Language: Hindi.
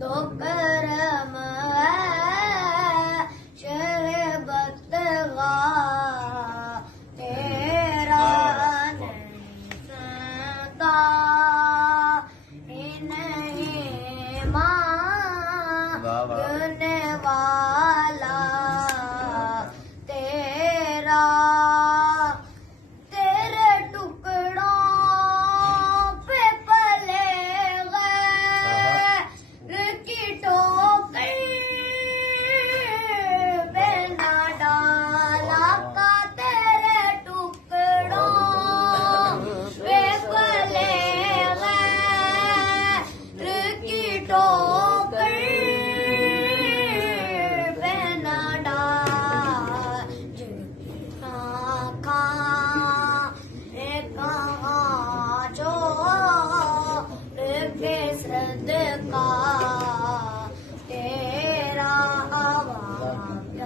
दो करम है शरबत गा तेरा नहीं संता इन्हें मांगने वाला तेरा तेरे टुकड़ों पे पले गए की ठोकर पे ना डाला का तेरे टुकड़ों पे पले गए की ठोकर पे ना डाल सदका तेरा आवाज़